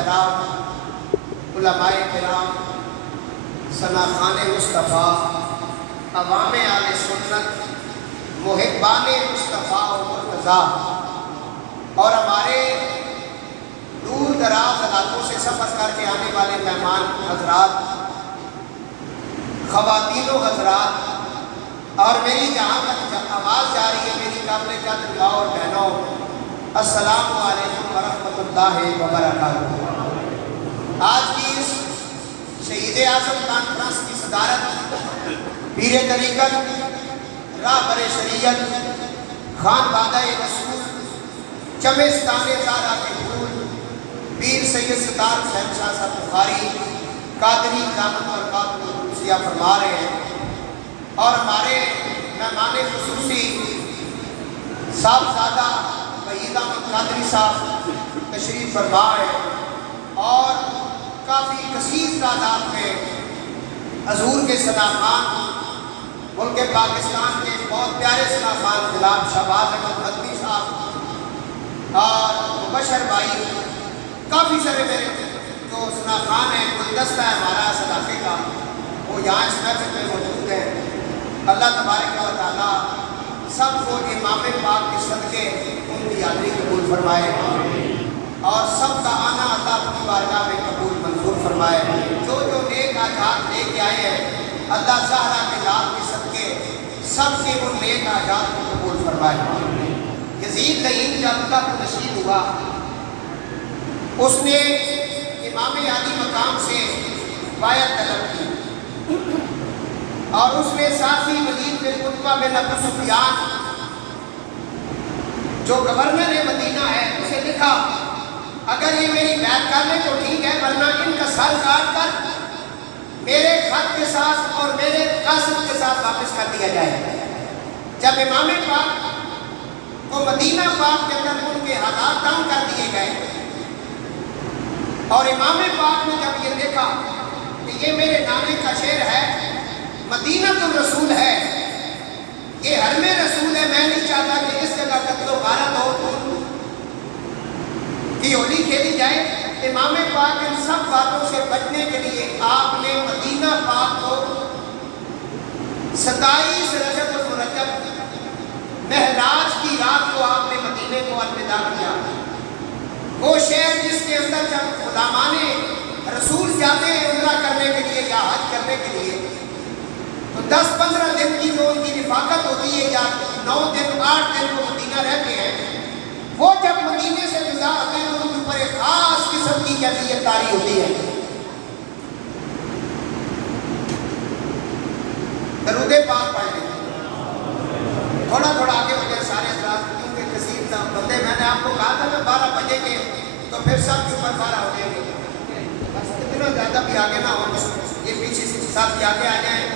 کرام، علماء کرام، ثناخان مصطفیٰ، عوام اہل سنت، محبان مصطفیٰ و مرتضیٰ، اور ہمارے دور دراز علاقوں سے سفر کر کے آنے والے مہمان حضرات، خواتین و حضرات، اور میری جہاں تک آواز جا رہی ہے میری قابل قدر ماں اور بہنوں، السلام علیکم ورحمۃ اللہ وبرکاتہ۔ آج کی اس شہید اعظم کانفرنس کی صدارت پیر طریقت، راہبر شریعت، خان بادہ رسول، چمستان زہرا کے پھول، پیر سید ستار حسین شاہ صاحب بخاری قادری قیامت اور قاتل القدسیہ فرما رہے ہیں، اور ہمارے مہمان خصوصی صاحبزادہ وحید احمد قادری صاحب تشریف فرما ہے، اور کافی کثیر تعداد میں حضور کے ثناخان، ملک پاکستان کے بہت پیارے ثناخان جناب شہباز احمد مدنی صاحب اور مبشر بھائی، کافی سارے میرے جو ثناخان ہیں، گلدستہ ہے ہمارا اس علاقے کا، وہ یہاں اس محفل میں موجود ہیں۔ اللہ تبارک و تعالیٰ سب کو امام پاک کے صدقے ان کی حاضری قبول فرمائے، اور سب کا آنا اللہ اپنی بارگاہ میں قبول منظور فرمائے۔ جو نیک حاجات لے کے آئے ہیں، اللہ زہرا کے لال کے صدقے سب کے ان نیک حاجات کو قبول فرمائے۔ یزید لعین جب تک نشین ہوا، اس نے امام عالی مقام سے بیعت طلب کی، اور اس نے ساتھ ہی ولید بن عتبہ بن ابو سفیان جو گورنر مدینہ ہے اسے لکھا، اگر یہ میری بیعت کر لیں تو ٹھیک ہے، ورنہ ان کا سر کاٹ کر میرے خط کے ساتھ اور میرے قاصد کے ساتھ واپس کر دیا جائے۔ جب امام پاک کو مدینہ پاک کے اندر ان کے حالات تنگ کر دیے گئے، اور امام پاک نے جب یہ دیکھا کہ یہ میرے نانے کا شعر ہے، مدینہ الرسول ہے، یہ حرم رسول ہے، میں نہیں چاہتا کہ اس جگہ قتل و غارت ہو کہ ہولی کھیلی جائے۔ امام پاک ان سب باتوں سے بچنے کے لیے آپ نے مدینہ پاک کو 27 رجب المرجب معراج کی رات کو آپ نے مدینے کو الوداع کیا۔ وہ شہر جس کے اندر جب غلامان رسول جاتے ہیں عمرہ کرنے کے لیے یا حج کرنے کے لیے، تو 10-15 دن کی جو ان کی رفاقت ہوتی ہے، یا 9 دن 8 دن وہ مدینہ رہتے ہیں، وہ جب مدینے سے جدا ہوتے ہیں تو ان کے اوپر ایک خاص قسم کی کیفیت طاری ہوتی ہے۔ درود پاک پڑھ لیں، تھوڑا تھوڑا آگے بڑھے سارے حضرات، کیونکہ کثیر بندے، میں نے آپ کو کہا تھا کہ 12 بجے کے تو پھر سب کے اوپر 12 ہو جائیں گے، بس اتنا زیادہ بھی آگے نہ ہو، یہ پیچھے سے ساتھ بھی آگے آ جائیں،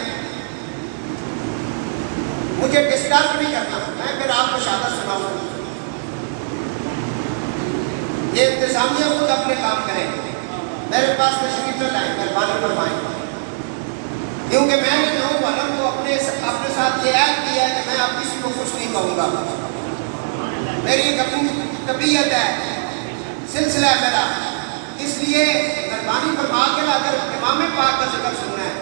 مجھے ڈسٹرب نہیں کرنا، میں پھر آپ کو شہادت سناؤں گا۔ یہ انتظامیہ خود اپنے کام کریں، میرے پاس تشریف نہ لائیں، مہربانی فرمائیں، کیونکہ میں نے 9 محرم کو اپنے ساتھ یہ عہد کیا ہے کہ میں اب کسی کو کچھ نہیں کہوں گا۔ میری ایک اپنی طبیعت ہے، سلسلہ ہے میرا، اس لیے مہربانی فرما کے اگر امام پاک کا ذکر سننا ہے،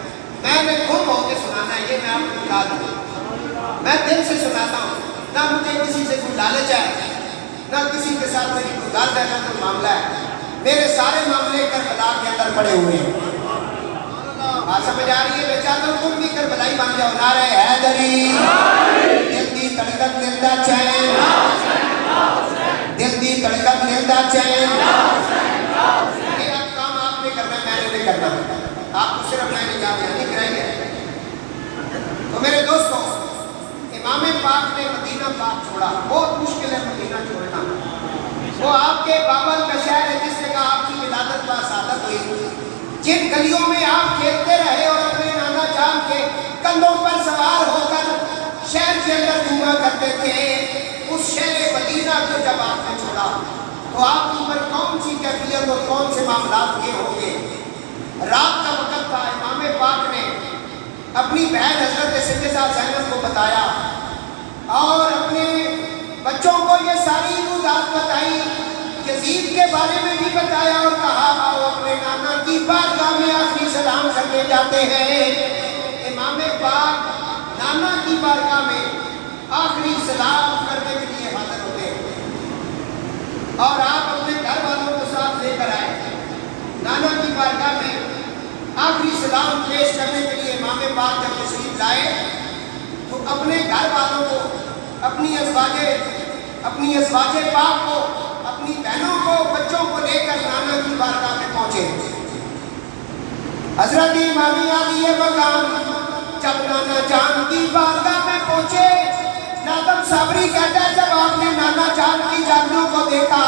میں نے گم ہو کے سنانا ہے، یہ میں آپ کو بتا دوں، میں دل سے سناتا ہوں، نہ مجھے کسی سے کوئی لالچ ہے، نہ کسی کے ساتھ میری کوئی درد ہے، نہ کوئی معاملہ ہے، میرے سارے معاملے کربلا کے اندر پڑے ہوئے ہیں۔ بات سمجھ آ رہی ہے؟ میں چاہتا ہوں تم بھی کربلائی بن جاؤ، نعرہ حیدری، دل دی دھڑکن دل دا چین، دل دی دھڑکن دل دا چین۔ یہ اب کام آپ نے کرنا ہے، میں نے نہیں کرنا، آپ کو صرف میں نے یاد کرائی ہے۔ تو میرے دوستوں، امام پاک نے مدینہ پاک چھوڑا، بہت مشکل ہے مدینہ چھوڑنا، وہ آپ کے بابل کا شہر ہے جس جگہ آپ کی ولادت و سعادت ہوئی، جن گلیوں میں آپ کھیلتے رہے اور اپنے نانا جان کے کندھوں پر سوار ہو کر شہر کے اندر گھوما کرتے تھے، اس شہر مدینہ کو جب آپ نے چھوڑا تو آپ کے اوپر کون سی کیفیت اور کون سے معاملات یہ ہوں گے۔ رات کا وقت تھا، امام پاک نے اپنی بہن حضرت سیدہ زینب کو بتایا اور اپنے بچوں کو یہ ساری باتیں بتائی، یزید کے بارے میں بھی بتایا اور کہا जाते हैं। इमाम पाक नाना की बारगाह में आखिरी सलाम करने के लिए हाजिर होते हैं और आप अपने घर वालों को साथ लेकर आए। नाना की बारगाह में आखिरी सलाम पेश करने के लिए इमाम पाक जब तशरीफ लाए तो अपने घर वालों को, अपनी अज़वाजे पाक को, अपनी बहनों को, बच्चों को लेकर नाना की बारगाह में पहुंचे। हज़रत इमाम आली मकाम जब नाना जान की बारगाह में पहुंचे, नादम साबरी कहता है जब आपने नाना जान की जानों को देखा,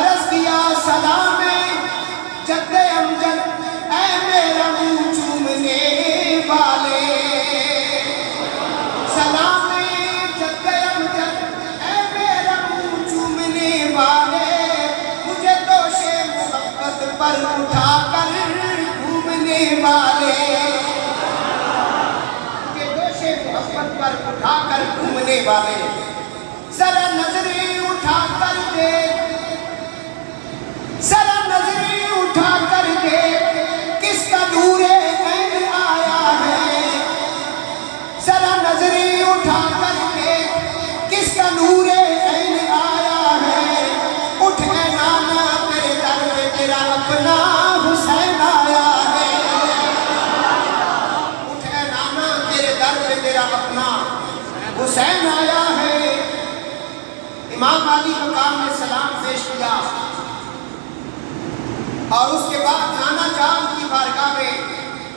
अर्ज़ किया सलाम जद्दे अमजद ऐ मेरा मुँह चूमने वाले, सलाम जद्दे अमजद ऐ मेरा मुँह चूमने वाले, मुझे दोषे मोहब्बत पर उठा कर घूमने वाले, मुझे दोषे मोहब्बत पर उठा कर घूमने वाले, जरा नजरें उठा कर देख, जरा नजरें उठा कर देख किसका नूरे ऐन आया है, जरा नजरें उठा कर देख किसका नूरे ऐन आया है, उठ ऐ नाना तेरे दर पे तेरा अपना हुसैन आया है, उठ ऐ नाना तेरे दर पे तेरा अपना हुसैन आया है। इमाम अली मकाम ने सलाम पेश किया और उसके बाद नाना जान की बारगाह में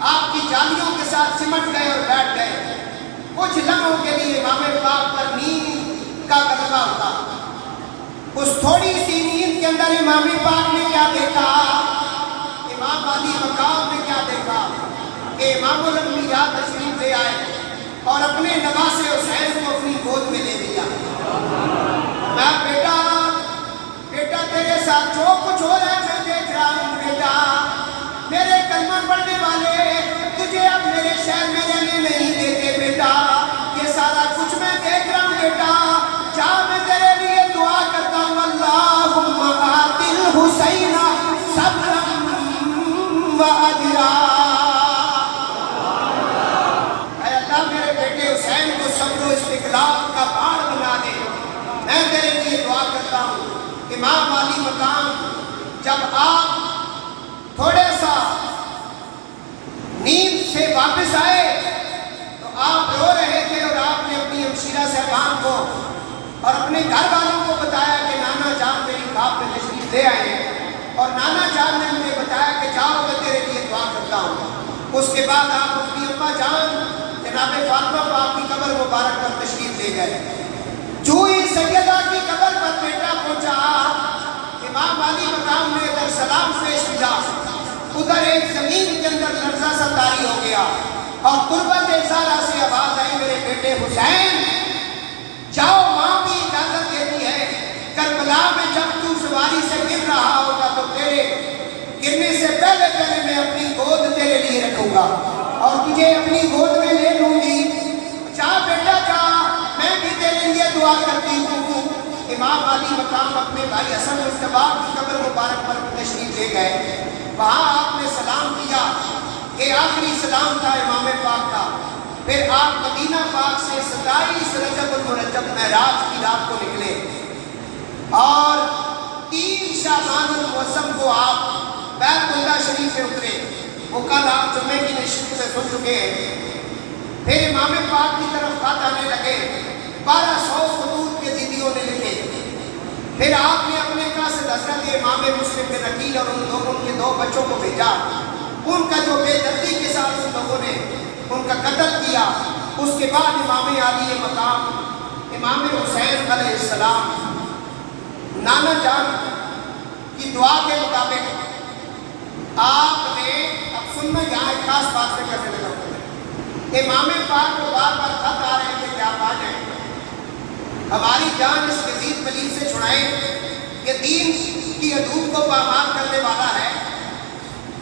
आपकी जालियों के साथ सिमट गए और बैठ गए। कुछ लम्हों के लिए इमाम पाक पर नींद का गलबा हुआ। उस थोड़ी सी नींद के अंदर इमाम पाक ने क्या देखा, इमाम अली मकाम ने क्या देखा कि इमामुल अंबिया तशरीफ ले आए और अपने नवासे हुसैन को अपनी गोद में ले लिया। मैं बेटा तेरे साथ जो कुछ हो रहा है मैं देख रहा हूँ बेटा, मेरे कलमा पढ़ने वाले तुझे अब मेरे शहर में रहने नहीं देते बेटा, ये सारा कुछ मैं देख रहा हूँ बेटा, जा मैं तेरे लिए दुआ करता हूँ, अल्लाहुम्मा आतिल हुसैना सब्रम व अजरा, अल्लाह मेरे बेटे हुसैन को सब्र व इस्तिक़लाल का बाढ़ बना दे, मैं तेरे लिए दुआ करता हूँ। इमाम अली मकाम जब आप थोड़े सा नींद से वापस आए तो आप रो रहे थे और आपने अपनी हमशीरा साहबान को और अपने घर वालों को बताया कि नाना जान मेरी ख्वाब में तशरीफ ले आए हैं और नाना जान ने मुझे बताया कि जाओ मैं तेरे लिए दुआ करता हूँ। उसके बाद आप अपनी अम्मा जान जनाब फातिमा पाक की कब्र मुबारक पर तशरीफ ले गए। जो ही सैयदा की कब्र पर बेटा पहुंचा, इमाम अली मकाम ने इधर सलाम पेश किया, उधर एक जमीन के अंदर लर्जा सा तारी हो गया और तुरबत ज़हरा से आवाज आई, मेरे बेटे हुसैन जाओ, माँ भी इजाजत देती है, करबला में जब तू सवारी से गिर रहा होगा तो तेरे गिरने से पहले पहले मैं अपनी गोद तेरे लिए रखूंगा और तुझे अपनी गोद में ले लूंगी, जा बेटा जा, मैं भी तेरे लिए दुआ करती हूँ। इमाम अली मकाम अपने भाई हसन मुश्तबा की कब्र मुबारक पर तशरीफ ले गए। वहाँ आपने सलाम किया, ये आखिरी सलाम था इमाम पाक का। फिर आप मदीना पाक से 27 रजब मुरज्जब महराज की रात को निकले और 3 शाबान मुअज़्ज़म को आप बैतुल्लाह शरीफ में उतरे। वो कल आप जुम्मे की नशिस्त में सुन चुके हैं। फिर इमाम पाक की तरफ खत आने लगे, 1200 खतूत के दीदियों ने लिखे। फिर आपने अपने कासिद हज़रत इमाम मुस्लिम बिन अकील और उनके 2 बच्चों को भेजा। उनका जो बेदर्दी के साथ उन लोगों ने उनका कत्ल किया। उसके बाद इमाम अली मकाम इमाम हुसैन अलैहिस्सलाम नाना जान की दुआ के मुताबिक आपने, अब सुनना यहाँ एक खास बात में करने लगा, इमाम पाक को बार बार खत आ रहे थे कि आप आ जाएं, हमारी जान इस यजीद पलीद से छुड़ाएं, ये दीन की हदूद को पामाल करने वाला है,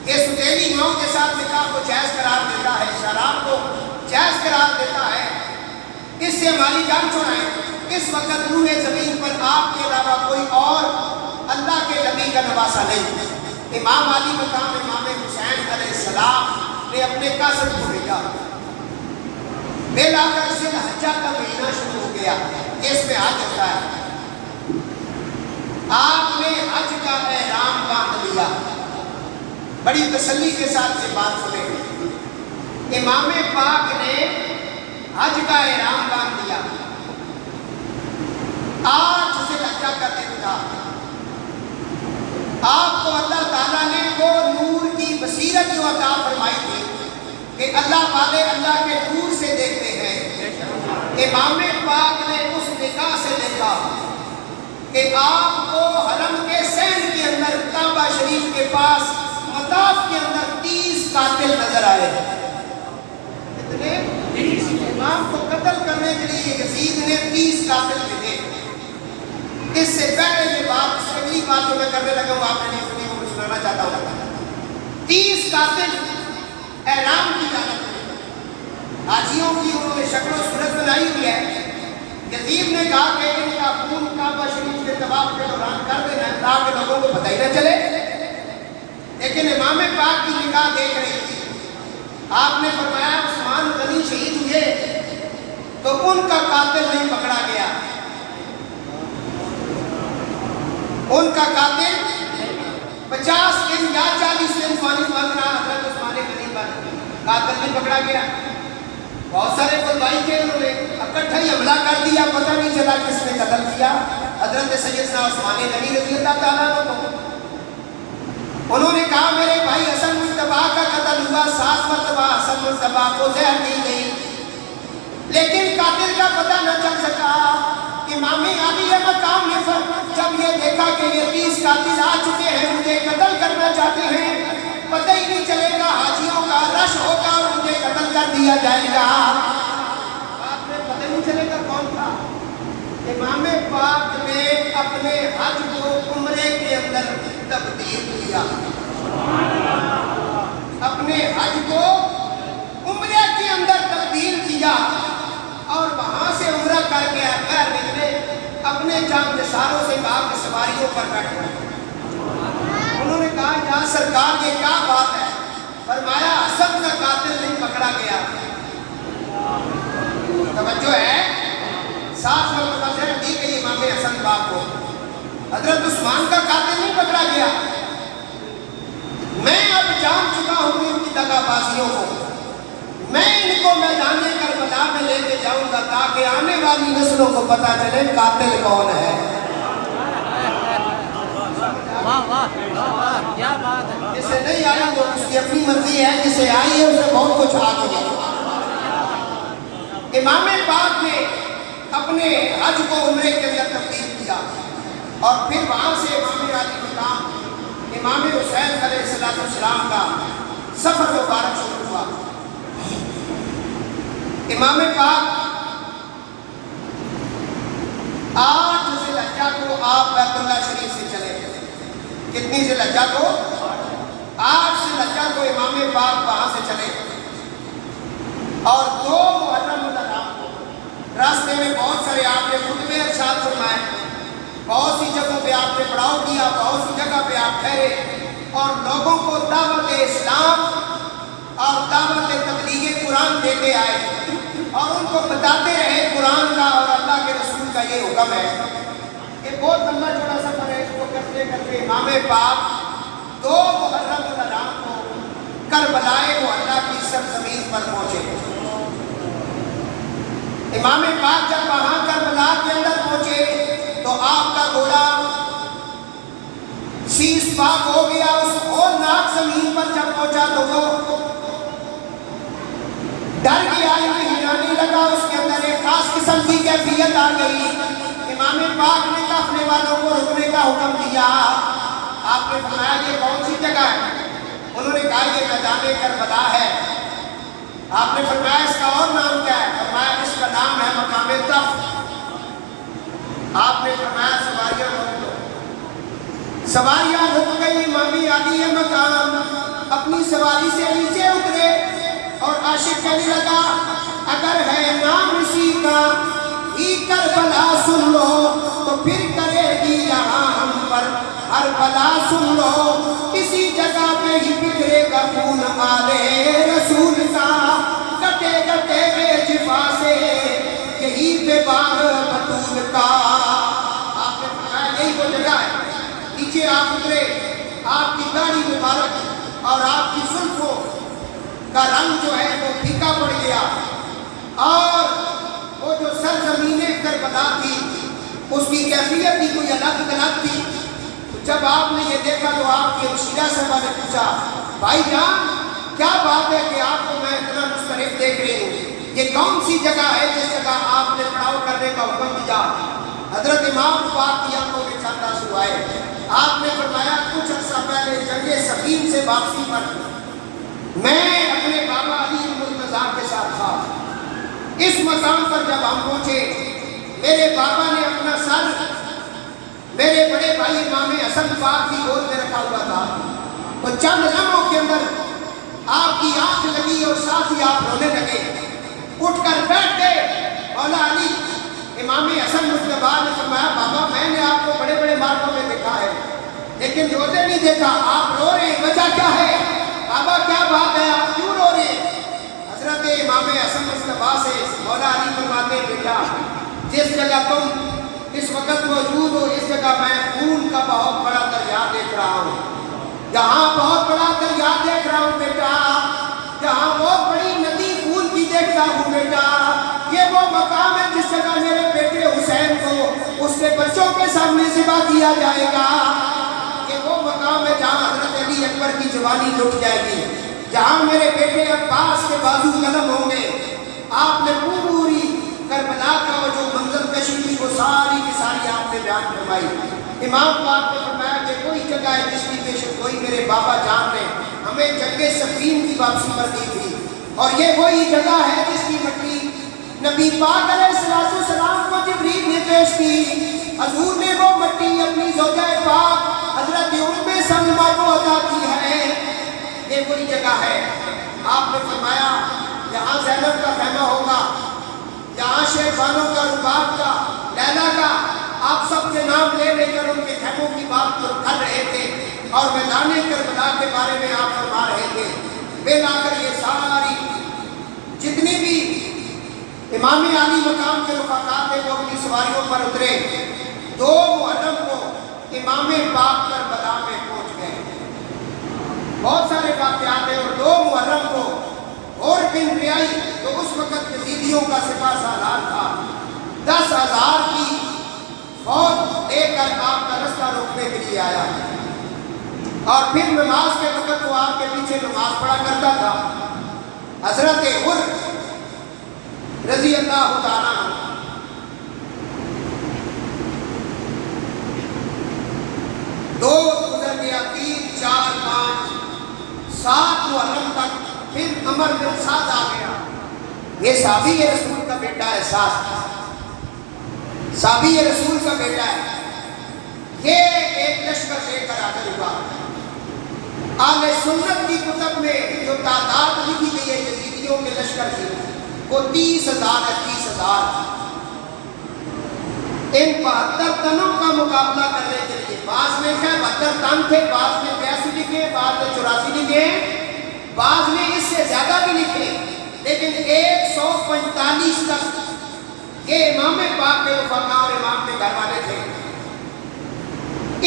ये सुतेली माओं के साथ निकाह को जायज़ करार देता है, शराब को जायज़ करार देता है, इससे हमारी जान छुड़ाएं। इस वक्त रूहे ज़मीन पर आपके अलावा कोई और अल्लाह के नबी का नवासा नहीं। इमाम अली मकाम इमाम हुसैन अलैहिस्सलाम نے اپنے قاصد کو بھیجا. بالآخر ذی الحجہ کا مہینہ شروع ہو گیا، اس میں حج ہوتا ہے. آپ نے حج کا احرام باندھ لیا. بڑی تسلی کے ساتھ یہ بات سنیں، امام پاک نے حج کا احرام باندھ لیا. 8 ذی الحجہ کا دن تھا. آپ کو اللہ تعالیٰ نے وہ نور کی بصیرت جو عطا فرمائی تھی کہ اللہ والے اللہ کے نور سے دیکھتے ہیں. امام پاک نے اس نگاہ سے دیکھا کہ آپ کو حرم کے صحن کے اندر کعبہ شریف کے پاس مطاف کے اندر 30 قاتل نظر آئے. کتنے؟ امام کو قتل کرنے کے لیے یزید نے 30 قاتل بھیجے. اس سے پہلے یہ بات، اس سے اگلی بات جو میں کرنے لگا ہوں آپ نے نہیں سنی، وہ میں سنانا چاہتا ہوں. 30 قاتل احرام کی حالت میں، حاجیوں کی انہوں نے شکل و صورت بنائی ہوئی ہے. یزید نے کہا کہ ان کا خون کعبہ شریف کے طواف کے دوران کر دینا ہے تاکہ لوگوں کو پتہ ہی نہ چلے. لیکن امام پاک کی نگاہ دیکھ رہی تھی. آپ نے فرمایا عثمان غنی شہید ہوئے تو ان کا قاتل نہیں پکڑا گیا. ان کا قاتل 50 دن یا 40 دن پانی مانگ رہا حضرت عثمان غنی پر، قاتل نہیں پکڑا گیا. بہت سارے قربائی کے انہوں نے اکٹھا ہی حملہ کر دیا، پتہ نہیں چلا کس نے قتل کیا. حضرت سیدنا عثمان غنی رضی اللہ تعالیٰ عنہ کو انہوں نے کہا میرے بھائی حسن مجتبیٰ کا قتل ہوا، 7 مرتبہ حسن مجتبیٰ کو زہر دی گئی، لیکن قاتل کا پتہ نہ چل سکا. امام علی مقام نے جب یہ دیکھا کہ یہ 30 قاتل آ چکے ہیں، مجھے قتل کرنا چاہتے ہیں، پتہ ہی نہیں چلے گا، حاجیوں کا رش ہوگا اور مجھے قتل کر دیا جائے گا. آپ نے پتہ نہیں چلے گا کون تھا. امام پاک نے اپنے حج کو عمرے کے اندر تبدیل کیا. اپنے حج کو عمرے کے اندر تبدیل کیا اور وہاں سے عمرہ کر کے گھر نکلے. اپنے جانبداروں سے کہا کہ سواریوں پر بیٹھو. انہوں نے کہا یا سرکار یہ کیا بات ہے؟ فرمایا حسن کا قاتل نہیں پکڑا گیا. توجہ ہے، 7 مرتبہ زہر دی گئی امام حسن پاک کو. حضرت عثمان کا قاتل نہیں پکڑا گیا. میں اب جان چکا ہوں ان کی دغا بازیوں کو. میں ان کو میدان کربلا میں لے کے جاؤں گا تاکہ آنے والی نسلوں کو پتہ چلے قاتل کون ہے. جسے نہیں آئی وہ اس کی اپنی مرضی ہے، جسے آئی ہے اسے بہت کچھ آ گیا. امام پاک نے اپنے حج کو عمرے کے اندر تبدیل کیا اور پھر وہاں سے امام علی مقام امام حسین علیہ السلام کا سفر مبارک شروع ہوا. امام پاک 8 ذی الحجہ کو آپ بیت اللہ شریف سے چلے. کتنی ذی الحجہ کو؟ 8 ذی الحجہ کو امام پاک وہاں سے چلے اور 2 محرم الحرام کو راستے میں بہت سارے آپ نے خطبے ارشاد فرمائے. بہت سی جگہوں پہ آپ نے پڑاؤ کیا، بہت سی جگہ پہ آپ ٹھہرے اور لوگوں کو دعوت اسلام اور دعوت تبلیغ قرآن دیتے آئے اور ان کو بتاتے رہے قرآن کا اور اللہ کے رسول کا یہ حکم ہے. یہ بہت لمبا چوڑا سفر ہے. اس کو کرتے کرتے امام پاک 2 محرم الحرام کو کربلائے محلہ کی سرزمین پر پہنچے. امام پاک جب وہاں کربلا کے اندر پہنچے تو آپ کا گھوڑا شیش پاک ہو گیا. اس ہولناک زمین پر جب پہنچا تو وہ ڈر گیا، ہلانے لگا. اس کے اندر ایک خاص قسم کی کیفیت آ گئی. امام پاک نے قافلے والوں کو رکنے کا حکم دیا. آپ نے فرمایا یہ کون سی جگہ ہے؟ انہوں نے کہا یہ میدان کربلا ہے. آپ نے فرمایا اس کا اور نام کیا ہے؟ فرمایا اس کا نام ہے مقام تف. آپ نے فرمایا سواریاں روک دو. سواریاں رک گئی. امام علی مقام اپنی سواری سے نیچے اترے اور عاشق کہنے لگا اگر ہے نام اسی کا ہی کربلا سن لو تو پھر کرے گی یہاں ہم پر ہر بلا. سن لو اسی جگہ پہ ہی بکھرے گا خون آلے رسول. आप उतरे, आपकी दाढ़ी मुबारक और आपकी जुल्फों का रंग जो है वो फीका पड़ गया, और वो जो सरजमीने करबला थी उसकी कैफियत भी कोई अलग अलग थी। तो जब आपने ये देखा तो आपके हमशीरा साहबा ने पूछा, भाईजान क्या बात है कि आपको मैं इतना मुस्तरब देख रही हूँ, ये कौन सी जगह है जिस जगह आपने पड़ाव करने का हुक्म दिया। हजरत इमाम पाक की आंखों में चंद आंसू आए। आपने फरमाया कुछ अर्सा पहले जंगे सफीन से वापसी पर मैं अपने बाबा अली मुर्तजा के साथ था। इस मकाम पर जब हम पहुंचे, मेरे बाबा ने अपना सर मेरे बड़े भाई इमाम हसन पाक की गोद में रखा हुआ था। तो चंद लम्हों के अंदर आपकी आंख लगी और साथ ही आप रोने लगे। उठकर बैठ गए। मौला अली इमाम हसन मुज्तबा ने फरमाया, बाबा मैंने आपको बड़े बड़े मार्गों में देखा है लेकिन रोते नहीं देखा, आप रो रहे हैं, वजह क्या है? बाबा क्या बात है, आप क्यों रो रहे हैं? हजरत इमाम हसन मुज्तबा से मौला अली फरमाते, बेटा जिस जगह तुम इस वक्त मौजूद हो इस जगह मैं खून का बहुत बड़ा दरिया देख रहा हूँ। यहाँ बहुत बड़ा दरिया देख रहा हूँ बेटा, यहाँ बहुत बड़ी नदी खून की देखता हूँ बेटा। ये वो मकाम है जिस जगह मेरे बेटे हुसैन को उसके बच्चों के सामने ज़िबा किया जाएगा। ये वो मकाम है जहाँ हजरत अली अकबर की जवानी लुट जाएगी, जहाँ मेरे बेटे अब्बास के बाजू कलम होंगे। आपने पूरी करबला का वो जो मंजर कशी थी वो सारी की सारी आपने बयान फरमाई। इमाम पाक ने फरमाया कि कोई जगह है जिसकी पेश कोई मेरे बाबा जान ने हमें जंगे सफीन की वापसी पर दी थी, और ये वही जगह है जिसकी मट्टी नबी पाक अलैहिस्सलाम को जिब्रील ने पेश की। हजूर ने वो मट्टी अपनी ज़ौजा पाक हजरत उम्मे सलमा को अता की है। ये वही जगह है। आपने फरमाया यहाँ ज़ैनब का खैमा होगा, यहाँ शेरबानों का, रुबाब का, लैला का, आप सबके नाम ले लेकर उनके खैमों की बात कर रहे थे और मैदान करबला के बारे में आप फरमा रहे थे। बेलाकर ये सारी जितनी भी इमाम आली मकाम के रफ़ाक़ात थे वो अपनी सवारियों पर उतरे। 2 मुहर्रम को इमाम पाक करबला में पहुँच गए। बहुत सारे वाक़यात हैं। और 2 मुहर्रम को और बिन रियाई तो उस वक़्त यज़ीदियों का सिपह सालार था, 10,000 की फौज लेकर आपका रास्ता रोकने के लिए आया, और फिर नमाज के वक़्त वो आपके पीछे नमाज पढ़ा करता था। हज़रत उर रज़ी अल्लाह ताला 2 गुजर गया, 3, 4, 5, 7 मुहर्रम तक। फिर अमर बिन साद आ गया। ये साबी रसूल का बेटा है, साबी रसूल का बेटा है। ये एक लश्कर लेकर आकर हुआ। आले सुन्नत की कुतब में जो तादाद लिखी गई है यजीदियों के लश्कर की वो 30,000 है, 30,000। इन 72 तनों का मुकाबला करने के लिए बाज में 72 तन थे, बाज में 82 लिखे, बाज में 84 लिखे, बाज ने इससे ज्यादा भी लिखे, लेकिन 145 तक ये इमाम पाक के रफ़ाक़ा और इमाम के घर वाले थे।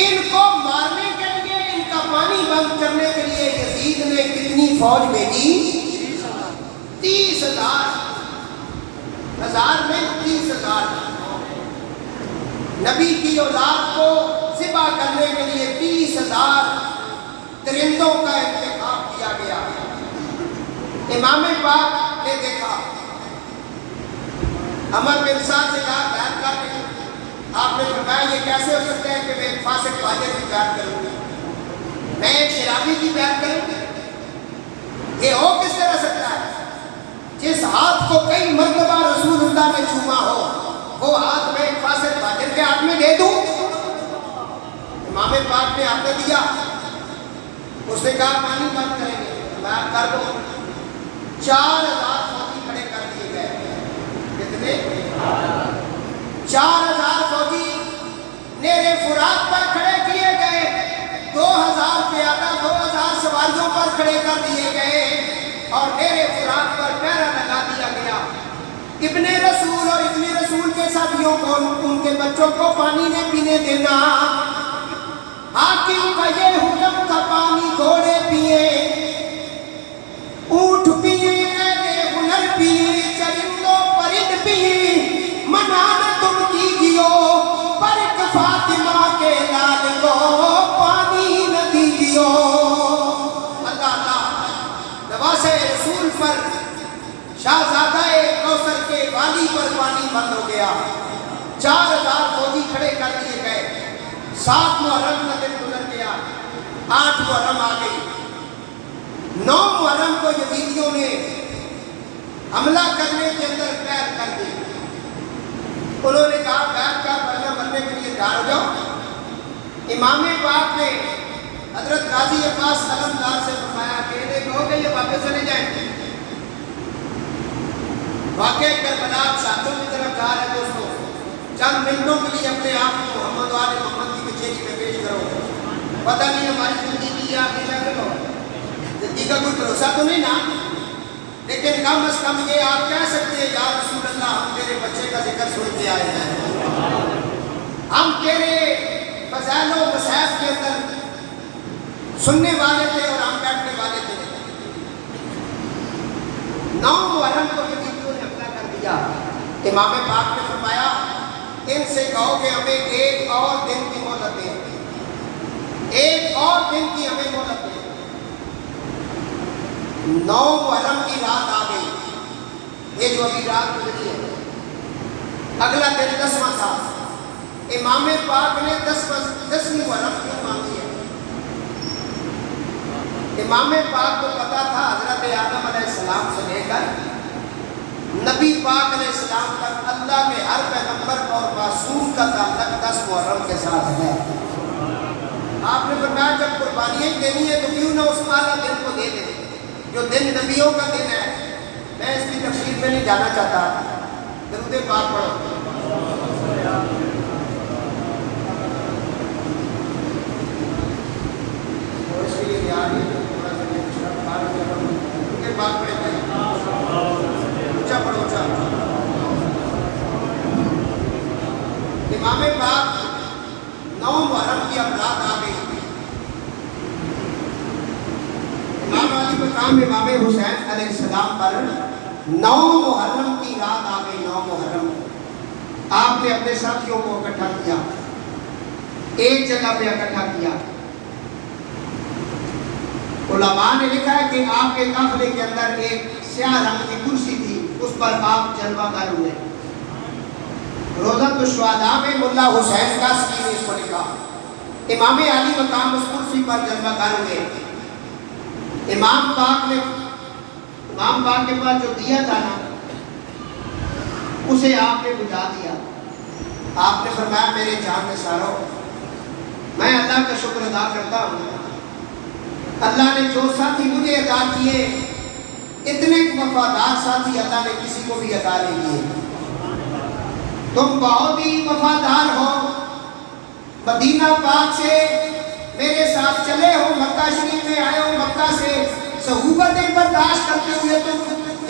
इनको मारने के लिए, इनका पानी बंद करने के लिए यजीद ने कितनी फौज भेजी? 30,000। 1000 में 30,000। नबी की औलाद को ज़िबा करने के लिए 30,000 दरिंदों का इंतखाब किया गया। इमाम पाक ने देखा, अमर बिन साद से कहा बैत कर दे। आपने फरमाया ये कैसे हो सकता है कि मैं एक फासिक फाजिर की बैत करूँ, मैं एक शराबी की बैत करूँ? ये हो किस तरह सकता है? जिस हाथ को कई मर्तबा रसूलुल्लाह ने चूमा हो वो हाथ में एक फासिक फाजिर के हाथ में दे दूँ? इमाम पाक ने हाथ दिया। उसने कहा पानी बंद करेंगे, मैं कर दो। 4,000 फौजी खड़े कर दिए गए। कितने? 4,000 फौजी नेरे फुरात पर खड़े किए गए। 2,000 प्यादा 2,000 सवारियों पर खड़े कर दिए गए और नेरे फुरात पर पहरा लगा दिया गया। इब्ने रसूल और इब्ने रसूल के साथियों को, उनके बच्चों को पानी नहीं पीने देना। हाकिम का ये हुक्म था पानी घोड़े पिए, ऊंट पिए, ऐने हुनर पिए, चरिंदों परिंद पिए, मना न तुम कीजियो पर एक फातिमा के लाल को पानी न दीजियो। अल्लाह अल्लाह, नवासे रसूल पर, शाहजादा कौसर के वाली पर पानी बंद हो गया। 4000 फौजी खड़े कर दिए गए। 7 मुहर्रम का दिन गुजर गया, 8 मुहर्रम आ गई। 9 मुहर्रम को यजीदियों ने हमला करने के अंदर पैर कर दी। उन्होंने कहा बैठ कर वरना मरने के लिए तैयार हो जाओ। इमाम पाक ने हजरत गाजी अब्बास अलमदार से फरमाया कि इन्हें कहो कि ये वापस चले जाएं। वाकई करबला शहादतों की तरफ जा रहे दोस्तों, चंद मिनटों के लिए अपने आप को मोहम्मद वाले मोहम्मद की कचेरी में पेश करो। पता नहीं हमारी जिंदगी की आगे क्या करो, जिंदगी का कोई भरोसा तो नहीं ना, लेकिन कम अज कम ये आप कह सकते हैं या रसूल अल्लाह, हम तेरे बच्चे का जिक्र सुन के आए हैं, हम तेरे फज़ाइल व मसाइब के अंदर सुनने वाले थे और हम बैठने वाले थे। 9 मुहर्रम को यजीदियों ने हमला कर दिया। इमाम पाक ने फरमाया इनसे कहो कि हमें एक और दिन की मोहलत दें, एक और दिन की हमें मोहलत दें। 9 मुहर्रम की रात आ गई, ये जो अभी रात गुजरी है, अगला दिन 10वां था। इमाम पाक ने 10वीं मुहर्रम की मांगी है। इमाम पाक को पता था हजरत आदम अलैहिस्सलाम से लेकर नबी पाक अलैहिस्सलाम तक अल्लाह के हर पैगंबर और मासूम का ताल्लुक 10 मुहर्रम के साथ है। आपने फरमाया जब कुर्बानियाँ देनी है तो क्यों ना उस आला दिन को दे दें जो दिन नबियों का दिन है। मैं इसकी तफसीर में नहीं जाना चाहता, दरूद पाक पढ़ो। इमाम पाक 9 मुहर्रम की अब रात आ गई। इमाम अली मकाम इमाम हुसैन अलैहिस्सलाम पर 9 मुहर्रम की रात आ गई। 9 मुहर्रम आपने अपने साथियों को इकट्ठा किया, एक जगह पे इकट्ठा किया। उलमा ने लिखा है कि आपके काफिले के अंदर एक स्याह रंग की कुर्सी थी, उस पर आप जलवागर हुए। रोज़तुश शुहदा में मुल्ला हुसैन कासमी ने इसको लिखा। इमाम अली मकाम उस कुर्सी पर जलवागर हुए। इमाम पाक के पास जो दिया था ना, उसे आपने बुझा दिया। आपने फरमाया मेरे जान निसारो, मैं अल्लाह का शुक्र अदा करता हूँ, अल्लाह ने जो साथी मुझे अता किए, इतने वफादार साथी अल्लाह ने किसी को भी अता नहीं किए। तुम बहुत ही वफादार हो, मदीना पाक से मेरे साथ चले हो, मक्का शरीफ में आए हो, मक्का से सहूबतें बर्दाश्त करते हुए तुम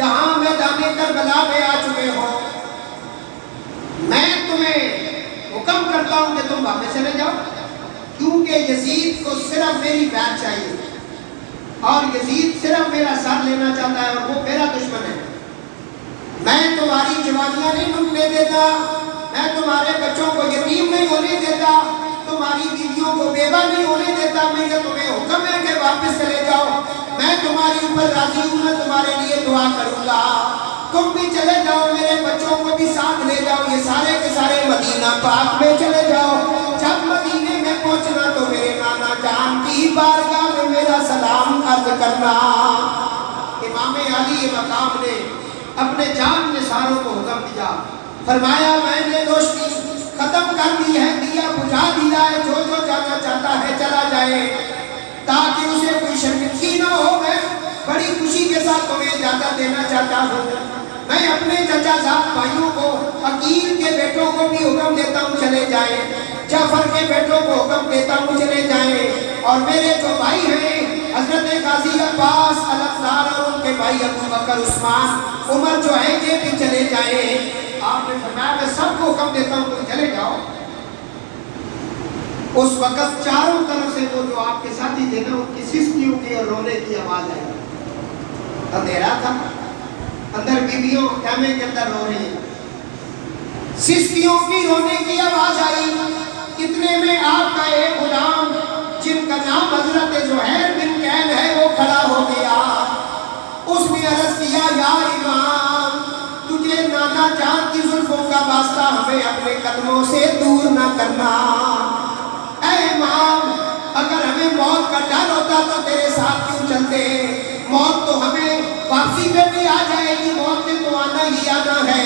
यहाँ मैदाने करबला में आ चुके हो। मैं तुम्हें हुक्म करता हूँ कि तुम वापस चले जाओ, क्योंकि यजीद को सिर्फ मेरी बैत चाहिए और यजीद सिर्फ मेरा सर लेना चाहता है और वो मेरा दुश्मन है। मैं तुम्हारी जवानियाँ नहीं डूबने देता, मैं तुम्हारे बच्चों को यतीम नहीं होने देता, तुम्हारी बीवियों को बेवा नहीं होने देता। मेरा तुम्हें हुक्म है कि वापस चले जाओ। मैं तुम्हारे ऊपर राजी हूँ, मैं तुम्हारे लिए दुआ करूँगा। तुम भी चले जाओ, मेरे बच्चों को भी साथ ले जाओ, ये सारे के सारे मदीना पाक में चले जाओ। जब मदीने में पहुँचना तो मेरे नाना जान की बारगाह में मेरा सलाम अर्ज करना। इमाम अली मकाम ने अपने जान निसारों को हुक्म दिया, फरमाया मैंने रोशनी खत्म कर दी है, दिया बुझा दिया है, जो जो जाना चाहता है चला जाए, ताकि उसे कोई शर्मिंदगी न हो। मैं बड़ी खुशी के साथ तुम्हें इजाजत देना चाहता हूँ। मैं अपने चचा साहब भाइयों को, अकील के बेटों को भी हुक्म देता हूँ चले जाए, जाफर के बेटों को हुक्म देता हूँ चले जाए, और मेरे जो भाई हैं हजरत गाजी अब्बास अलमदार और उनके भाई अबू बकर उस्मान उमर जो है ये भी चले जाए। आपने फरमाया मैं सबको हुक्म देता हूँ तुम चले जाओ। اس وقت چاروں طرف سے وہ جو آپ کے ساتھی تھے نا ان کی سسکیوں کی اور رونے کی آواز آئی. اندھیرا تھا, اندر بیویوں خیمے کے اندر رو رہی ہیں, سسکیوں کی رونے کی آواز آئی. اتنے میں آپ کا ایک غلام جن کا نام حضرت زہیر بن کین ہے وہ کھڑا ہو گیا. اس نے عرض کیا یا امام تجھے نانا جان کی زلفوں کا واسطہ ہمیں اپنے قدموں سے دور نہ کرنا. اے امام اگر ہمیں موت کا ڈر ہوتا تو تیرے ساتھ کیوں چلتے, موت تو ہمیں واپسی پہ بھی آ جائے گی, موت نے تو آنا ہی آنا ہے.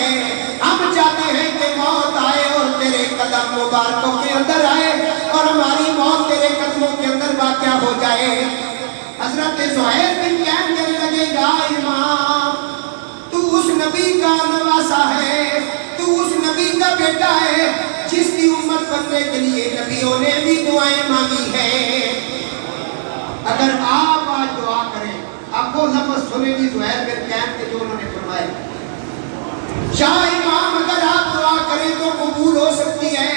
ہم چاہتے ہیں کہ موت آئے اور تیرے قدم مبارکوں کے اندر آئے اور ہماری موت تیرے قدموں کے اندر واقع ہو جائے. حضرت زہیر بن کین کہنے لگے یا امام تو اس نبی کا نواسا ہے, تو اس نبی کا بیٹا ہے جس کی امت بننے کے لیے نبیوں نے بھی دعائیں مانگی ہیں. اگر آپ آج دعا کریں, آپ وہ لفظ سنیں گی زہیر بن کین کے جو انہوں نے فرمائے, شاہ امام اگر آپ دعا کریں تو قبول ہو سکتی ہے.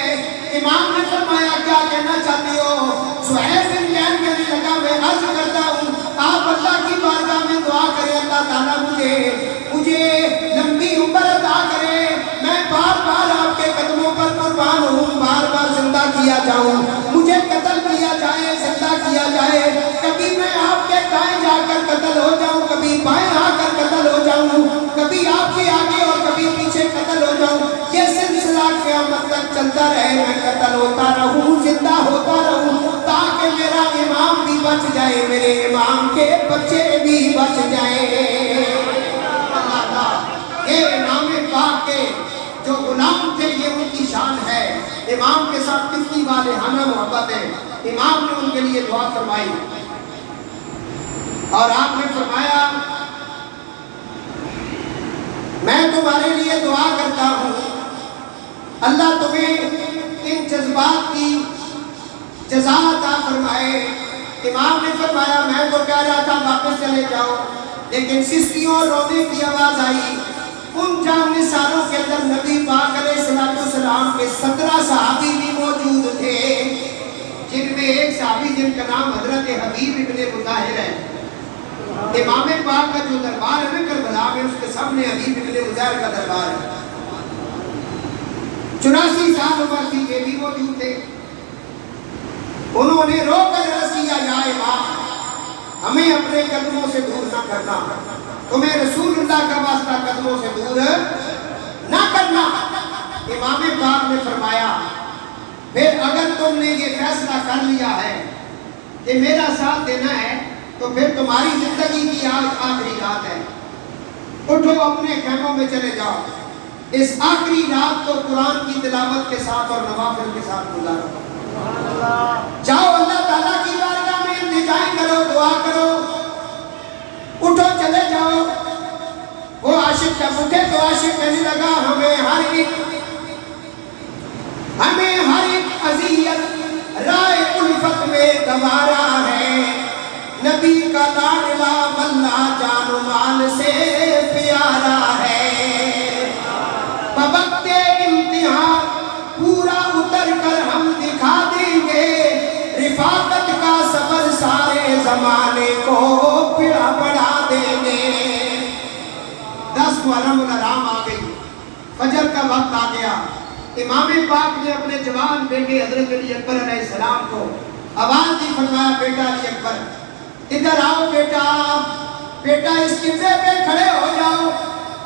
امام نے فرمایا کیا کہنا چاہتے ہو؟ زہیر بن کین کہنے لگا میں عرض کرتا ہوں آپ اللہ کی بارگاہ میں دعا کریں اللہ تعالیٰ مجھے لمبی عمر عطا کرے, میں بار بار آپ کے قدموں پر قربان ہوں, بار بار زندہ کیا جاؤں, مجھے قتل کیا جائے زندہ کیا جائے, کبھی میں آپ کے دائیں جا کر قتل ہو جاؤں, کبھی بائیں آ کر قتل ہو جاؤں, کبھی آپ کے آگے اور کبھی پیچھے قتل ہو جاؤں, یہ سلسلہ قیامت تک چلتا رہے, میں قتل ہوتا رہوں زندہ ہوتا رہوں تاکہ میرا امام بھی بچ جائے, میرے امام کے بچے بھی بچ جائیں. یہ امام پاک کے جو غلام تھے یہ ان کی شان ہے. امام کے ساتھ کتنی والہانہ محبت ہے. امام نے ان کے لیے دعا فرمائی اور آپ نے فرمایا میں تمہارے لیے دعا کرتا ہوں اللہ تمہیں ان جذبات کی جزا عطا فرمائے. امام نے فرمایا میں تو کہہ رہا تھا واپس چلے جاؤ, لیکن سسکیوں اور رونے کی آواز آئی. ان جان نثاروں کے اندر نبی پاک علیہ السلام کے 17 صحابی بھی موجود تھے, جن میں ایک صحابی جن کا نام حضرت حبیب ابن مظاہر ہے. امام پاک کا جو دربار ہے نا کربلا میں, اس کے سامنے حبیب ابن مظاہر کا دربار ہے. 84 سال عمر تھی, یہ بھی موجود تھے. انہوں نے رو کر عرض کیا یا امام ہمیں اپنے قدموں سے دور نہ کرنا, تمہیں رسول اللہ کا واسطہ قدموں سے دور نہ کرنا. امام پاک نے فرمایا پھر اگر تم نے یہ فیصلہ کر لیا ہے کہ میرا ساتھ دینا ہے تو پھر تمہاری زندگی کی آج آخری رات ہے, اٹھو اپنے خیموں میں چلے جاؤ, اس آخری رات کو قرآن کی تلاوت کے ساتھ اور نوافل کے ساتھ گزارو. جاؤ اللہ تعالیٰ کی بارگاہ میں التجائیں کرو, دعا کرو, اٹھو چلے جاؤ. وہ عاشق جب اٹھے تو عاشق کہنے لگا ہمیں ہر ایک اذیت رائے الفت میں گوارا ہے, نبی کا لاڈلا واللہ جان و مال سے پیارا ہے. بوقت امتحان پورا اتر کر ہم دکھا دیں گے, رفاقت کا صبر سارے زمانے کو بڑھا دیں گے. 10 محرم الحرام آ گئی, فجر کا وقت آ گیا. امام پاک نے اپنے جوان بیٹے حضرت علی اکبر علیہ السلام کو آواز دی, فرمایا بیٹا علی اکبر ادھر آؤ بیٹا اس قبلے پہ کھڑے ہو جاؤ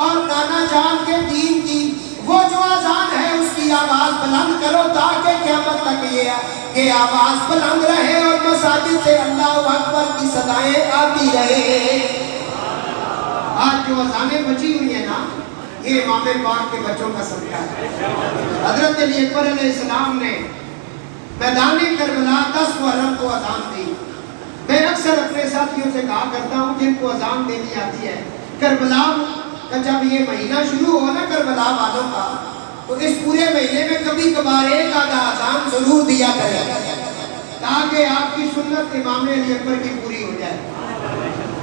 اور نانا جان کے دین کی وہ جو اذان ہے اس کی آواز بلند کرو تاکہ قیامت تک یہ آواز بلند رہے اور مساجد سے اللہ اکبر کی صدائیں آتی رہے. آج جو اذانیں بچی ہوئی ہیں نا یہ امام پاک کے بچوں کا صدقہ ہے. حضرت علی اکبر علیہ السلام نے میدان کربلا 10 محرم کو اذان دی. میں اکثر اپنے ساتھیوں سے کہا کرتا ہوں جن کو اذان دینی آتی ہے, کربلا کا جب یہ مہینہ شروع ہو نا کربلا والوں کا, تو اس پورے مہینے میں کبھی کبھار ایک آدھا اذان ضرور دیا کرے تاکہ آپ کی سنت امام علی اکبر کی پوری ہو جائے.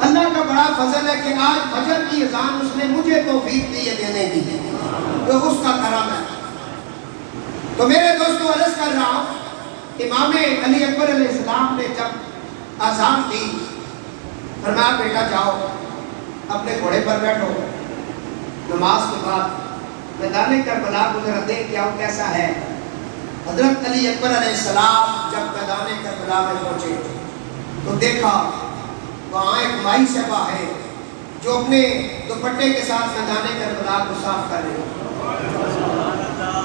اللہ کا بڑا فضل ہے کہ آج فجر کی اذان اس نے مجھے توفیق دی ہے دینے کی, تو اس کا کرم ہے. تو میرے دوستو عرض کر رہا ہوں इमाम अली अकबर अलैहिस्सलाम ने जब आज़ान दी, फरमाया बेटा जाओ अपने घोड़े पर बैठो, नमाज के बाद मैदान करबला को जरा देख के आओ कैसा है। हजरत अली अकबर अलैहिस्सलाम जब मैदान करबला में पहुंचे तो देखा वहाँ एक माई साहबा है जो अपने दुपट्टे के साथ मैदान करबला को साफ कर रही है,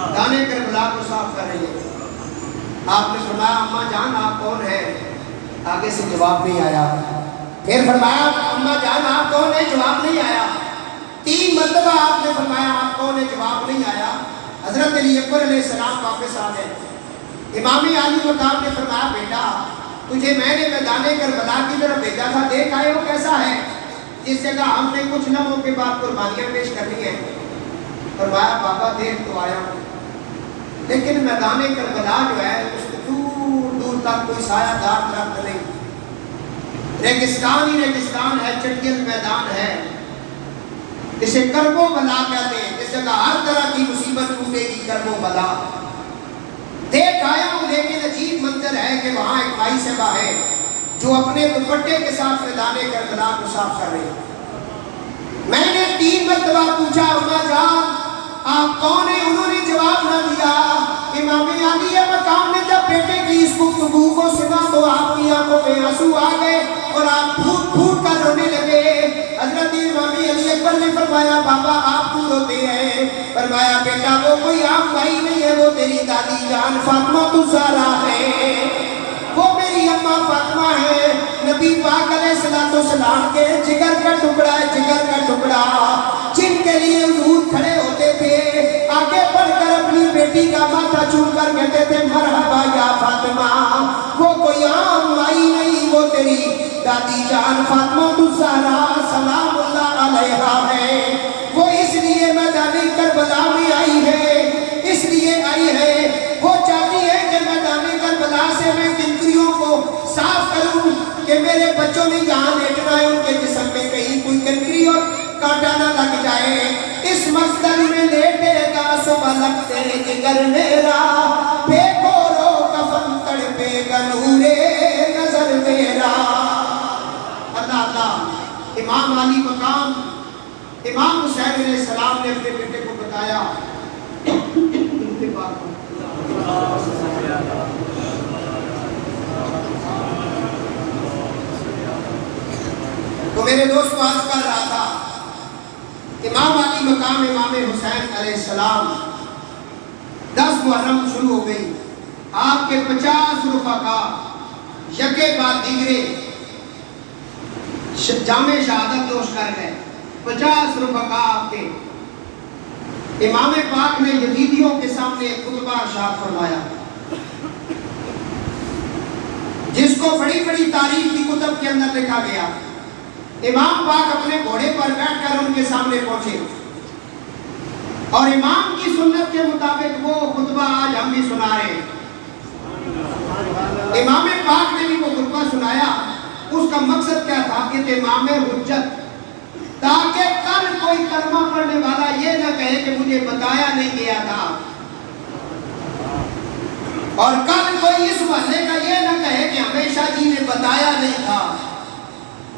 मैदान करबला को साफ कर रही है। आपने फरमाया अम्मा जान आप कौन है? आगे से जवाब नहीं आया। फिर फरमाया अम्मा जान आप कौन है? जवाब नहीं आया। 3 मरतबा आपने फरमाया आप कौन है? जवाब नहीं आया। हजरत अली अकबर अलैहिस्सलाम वापस आ गए। इमाम आली मकाम ने फरमाया बेटा तुझे मैंने मैदान करबला की तरफ भेजा था, देख आए हो कैसा है, जिस जगह हमने कुछ लम्हों के बाद कुर्बानियां पेश करनी है। फरमाया बाबा देख तो आया हूं, लेकिन मैदान करबला जो है उसको दूर दूर तक कोई सायादार दरख्त नहीं, रेगिस्तान ही रेगिस्तान है, चटियल मैदान है, इसे करबो बला कहते हैं। इस जगह हर तरह की मुसीबत टूटेगी, करबो बला। देख आया हूं, लेकिन अजीब मंजर है कि वहां एक माई साहबा है जो अपने दुपट्टे के साथ मैदान करबला को साफ कर रही है। मैंने 3 मरतबा पूछा अम्मा जान आप कौन है? उन्होंने जवाब ना दिया। इमाम अली मकाम ने जब बेटे की इस गुफ्तगू को सुना तो आपकी आंखों में आंसू आ गए और आप फूट फूट कर रोने लगे। हजरत इमाम अली अकबर ने फरमाया बाबा आप क्यों रोते हैं? फरमाया बेटा वो कोई आम भाई नहीं है, वो तेरी दादी जान फातिमा तुज़हरा है, वो मेरी अम्मा फातिमा है, नबी पाक अलैहिस्सलाम के जिगर का टुकड़ा है, जिगर का टुकड़ा, जिनके लिए हुजूर खड़े होते थे, आगे बढ़कर अपनी बेटी का माथा चूम कर कहते थे मरहबा या फातिमा। वो कोई आम माई नहीं, वो तेरी दादी जान फातिमा तुज़हरा सलामुल्लाह अलैहा है। वो इसलिए मैदान करबला में आई है, इसलिए आई है, वो चाहती है कि मैदान करबला से मैं किंकरियों को साफ करूं कि मेरे बच्चों ने जहां लेटना है उनके जिस्म में कहीं कोई किंकरी और कांटा ना लग जाए। इस मस्जिद में लेटेगा सुबह लगते जिगर मेरा, बेकोरो कफन तड़पेगा नूरे नजर मेरा। अल्लाह अल्लाह। इमाम अली मकाम इमाम हुसैन अलैहिस्सलाम ने अपने बेटे को बताया तो मेरे दोस्त को आज कर रहा था इमाम अली मकाम इमाम हुसैन अलैहिस्सलाम 10 मुहर्रम शुरू हो गई, आपके 50 रुफका यके बाद दिगरे जामे शहादत नोश कर गए। 50 रुफका आपके। इमाम पाक ने यजीदियों के सामने खुतबा इरशाद फरमाया जिसको बड़ी बड़ी तारीख की कुतब के अंदर लिखा गया। इमाम पाक अपने घोड़े पर बैठकर उनके सामने पहुंचे और इमाम की सुन्नत के मुताबिक वो खुतबा आज हम भी सुना रहे हैं। इमाम पाक ने भी वो खुतबा सुनाया। उसका मकसद क्या था कि इमाम हुज्जत, ताकि कल कोई कलमा पढ़ने वाला ये न कहे कि मुझे बताया नहीं गया था, और कल कोई इस महल्ले का ये न कहे कि हमेशा जी ने बताया नहीं था।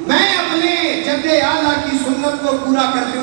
मैं अपने जद्दे आला की सुन्नत को पूरा करते